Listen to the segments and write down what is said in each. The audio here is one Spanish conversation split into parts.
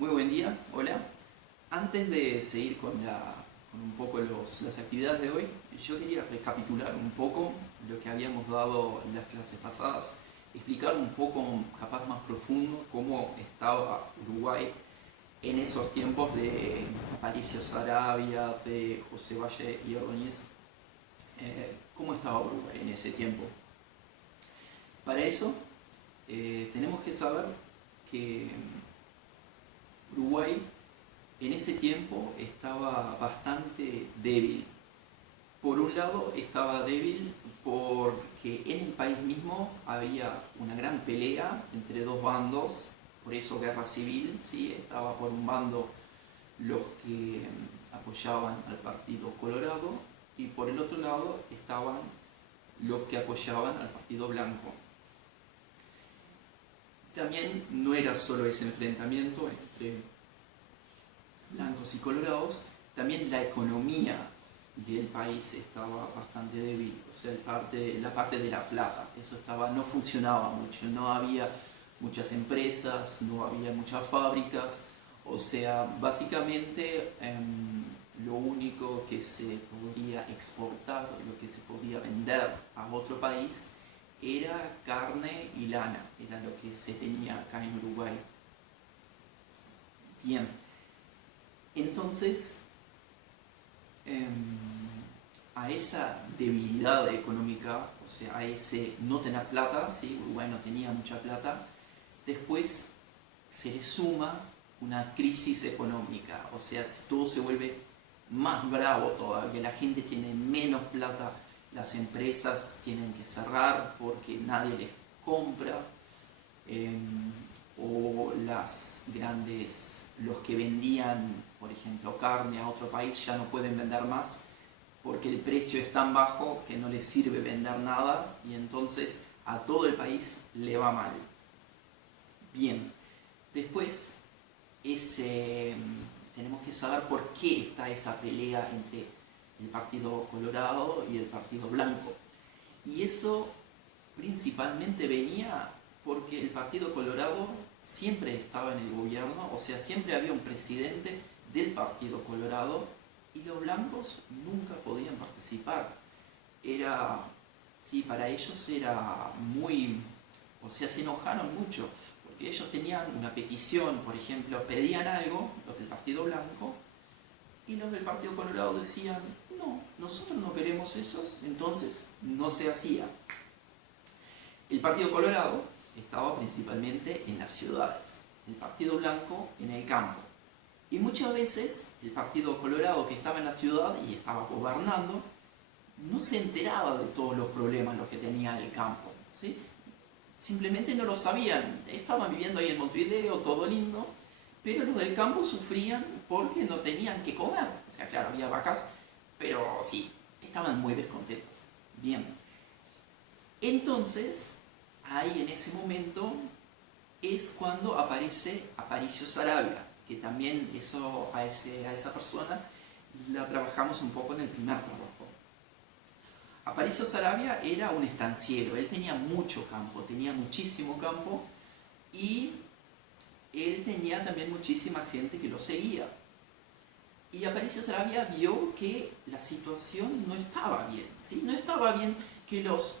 Muy buen día, hola. Antes de seguir con un poco las actividades de hoy, yo quería recapitular un poco lo que habíamos dado en las clases pasadas, explicar un poco, capaz más profundo, cómo estaba Uruguay en esos tiempos de Aparicio Saravia, de José Valle y Ordóñez. ¿Cómo estaba Uruguay en ese tiempo? Para eso, tenemos que saber que Uruguay en ese tiempo estaba bastante débil. Por un lado estaba débil porque en el país mismo había una gran pelea entre dos bandos, por eso guerra civil, ¿sí? Estaba por un bando los que apoyaban al Partido Colorado y por el otro lado estaban los que apoyaban al Partido Blanco. También no era solo ese enfrentamiento entre blancos y colorados, también la economía del país estaba bastante débil, o sea, la parte de la plata, eso no funcionaba mucho, no había muchas empresas, no había muchas fábricas, o sea, básicamente lo único que se podía exportar, lo que se podía vender a otro país era carne y lana, era lo que se tenía acá en Uruguay. Bien, entonces a esa debilidad económica, o sea, a ese no tener plata, ¿sí? Uruguay no tenía mucha plata, después se le suma una crisis económica, o sea, todo se vuelve más bravo todavía, la gente tiene menos plata, las empresas tienen que cerrar porque nadie les compra, o los que vendían, por ejemplo, carne a otro país ya no pueden vender más porque el precio es tan bajo que no les sirve vender nada y entonces a todo el país le va mal. Bien, después tenemos que saber por qué está esa pelea entre el Partido Colorado y el Partido Blanco. Y eso principalmente venía porque el Partido Colorado siempre estaba en el gobierno, o sea, siempre había un presidente del Partido Colorado y los blancos nunca podían participar. Sí, para ellos era muy, o sea, se enojaron mucho, porque ellos tenían una petición, por ejemplo, pedían algo, los del Partido Blanco, y los del Partido Colorado decían, no, nosotros no queremos eso, entonces no se hacía. El Partido Colorado estaba principalmente en las ciudades, el Partido Blanco en el campo. Y muchas veces el Partido Colorado que estaba en la ciudad y estaba gobernando, no se enteraba de todos los problemas los que tenía el campo, ¿sí? Simplemente no lo sabían, estaban viviendo ahí en Montevideo, todo lindo, pero los del campo sufrían porque no tenían que comer. O sea, claro, había vacas, pero sí, estaban muy descontentos. Bien, entonces, ahí en ese momento es cuando aparece Aparicio Saravia, que también a esa persona la trabajamos un poco en el primer trabajo. Aparicio Saravia era un estanciero, él tenía mucho campo, tenía muchísimo campo y él tenía también muchísima gente que lo seguía. Y Aparicio Saravia vio que la situación no estaba bien, ¿sí? No estaba bien que los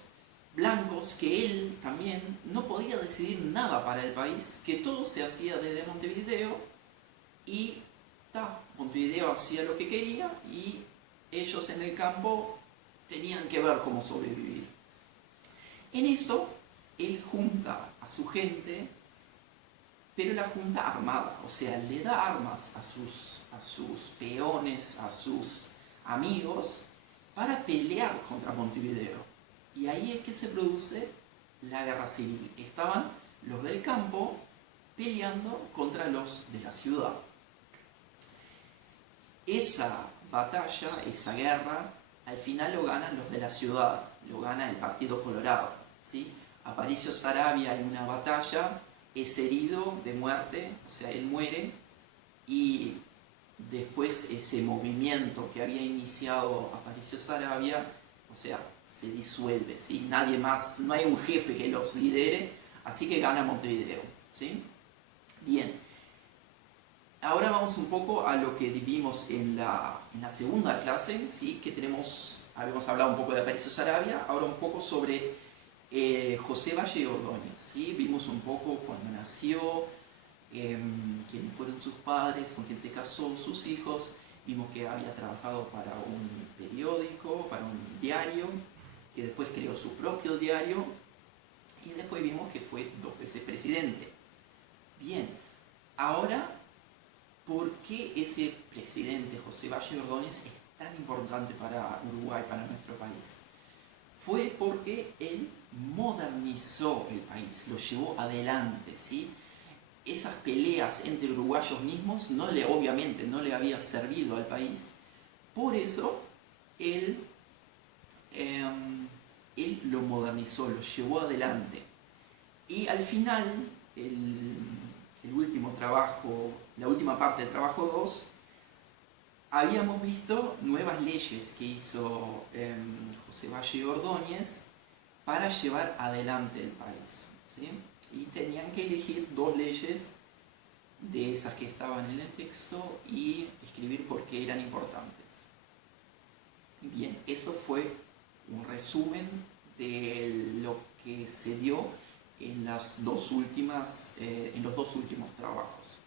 blancos, que él también no podía decidir nada para el país, que todo se hacía desde Montevideo y Montevideo hacía lo que quería y ellos en el campo tenían que ver cómo sobrevivir. En eso, él junta a su gente, pero la junta armada, o sea, le da armas a sus peones, a sus amigos, para pelear contra Montevideo. Y ahí es que se produce la guerra civil. Estaban los del campo peleando contra los de la ciudad. Esa batalla, esa guerra, al final lo ganan los de la ciudad, lo gana el Partido Colorado, ¿sí? Aparicio Saravia en una batalla es herido de muerte, o sea, él muere, y después ese movimiento que había iniciado Aparicio Saravia, o sea, se disuelve, ¿sí? Nadie más, no hay un jefe que los lidere, así que gana Montevideo, ¿sí? Bien, ahora vamos un poco a lo que vimos en la segunda clase, ¿sí? Que habíamos hablado un poco de Aparicio Saravia, ahora un poco sobre José Valle Ordóñez, ¿sí? Vimos un poco cuando nació, quiénes fueron sus padres, con quién se casó, sus hijos. Vimos que había trabajado para un periódico, para un diario, que después creó su propio diario, y después vimos que fue 2 veces presidente. Bien, ahora, ¿por qué ese presidente, José Valle Ordóñez, es tan importante para Uruguay, para nuestro país? Fue porque él modernizó el país, lo llevó adelante, ¿sí? Esas peleas entre uruguayos mismos obviamente no le había servido al país, por eso él, él lo modernizó, lo llevó adelante. Y al final, el último trabajo, la última parte del trabajo 2, habíamos visto nuevas leyes que hizo José Valle Ordóñez para llevar adelante el país, ¿sí? Y tenían que elegir 2 leyes de esas que estaban en el texto y escribir por qué eran importantes. Bien, eso fue un resumen de lo que se dio en los 2 últimos trabajos.